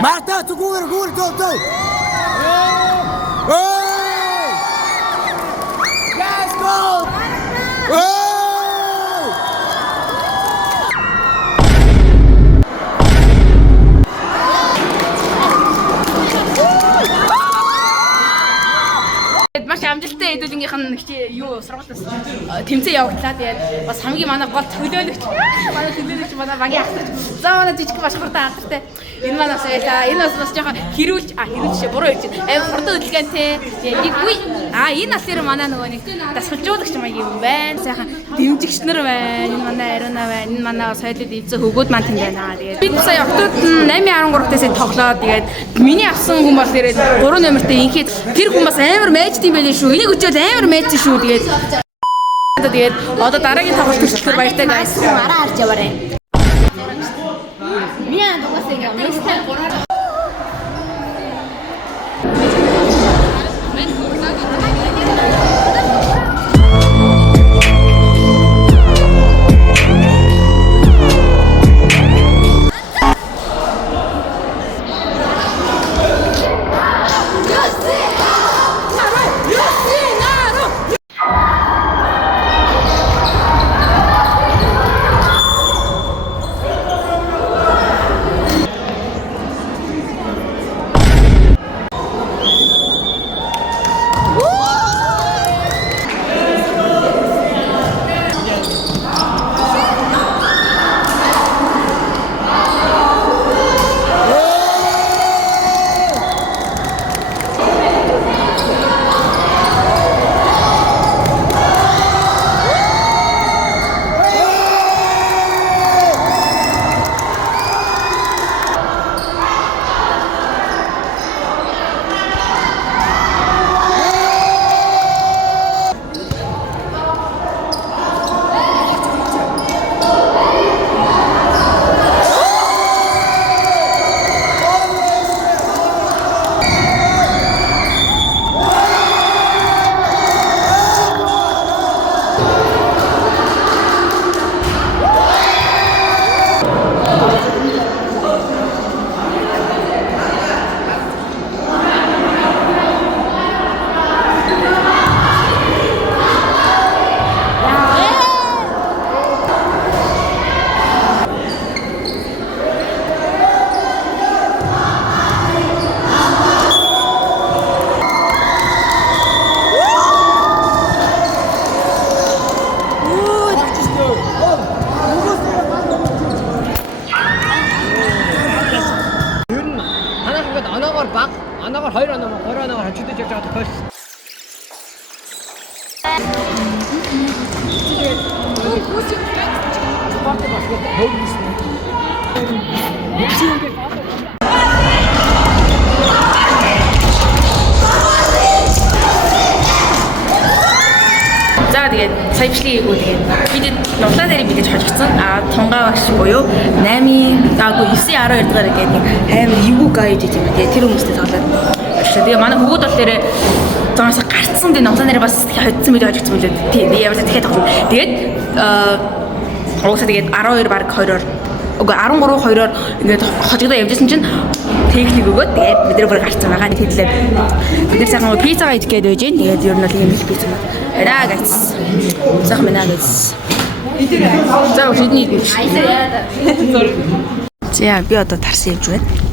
Marta, tu gol, go. Let's go! Маш амжилттай хэдүүлгийнх нь юу сургалтаас тэмцээн явууллаа. Тэгээд бас хамгийн манай гол төлөөлөгч манай багийн ахлагч. За манай жижиг башхуртаа ахлагтай. Энэ манаас байлаа. Энэ бас жоохон хэрүүлж буруу хэлж байна. Аим хурдан хөдөлгөөнтэй. Тэгээд үгүй. Энэ нас дээр манай нөгөө нэг дасгалжуулагч маяг юм байна. Сайхан дэмжигч нар байна. Энэ манай Ариуна байна. Энэ манай соёлын эвзэн хөгөөд маань тэнд байна. Тэгээд бид сая октод 8:13-аас тоглоод тэгээд миний авсан хүн бол тэгээд 3 номертэй инхэд тэр хүн бас амар майжтай байлээ шүү. Энийг өчөөл амар майжтай шүү. Тэгээд одоо дараагийн тоглолт төрөлтөөр баяртай guys. Араа харж яваарай. Миан дугасаа юм. Местэй 3 Анагаар 2 анагаар хажуудаж явж байгаа тохиолдол. За тэгээд сая бичлэгийг тэгээд бидэд нуглаа дээр мэдээж хожигдсан. Тунгаа багш буюу 8-9-12 дахь гэдэг амар эвгүй гайж юм. Тэгээд тэр хүмүүстэй тоглоод. Тэгээ манай хөгөөд бол тэр зоноос гарцсан дээ нуглаа дээр бас хоцсон мэдээ хожигдсан билээ. Тийм ямар дахиад тоглоо. Тэгээд уусаа тэгээд 12 баг 2-оор үгүй 13-2-оор ингээд хожигдоо явжсэн чинь техник өгөөд тэгээд бид нар бүр гарцсан байгаа. Тэглээд бид нар сайхан пиццагаа идэх гээд байж гэн. Тэгээд ер нь бол ийм их пицца байна. Араа гайс. Сайхан байна гайс. За шидний идэх. За би одоо тарсан явж байна.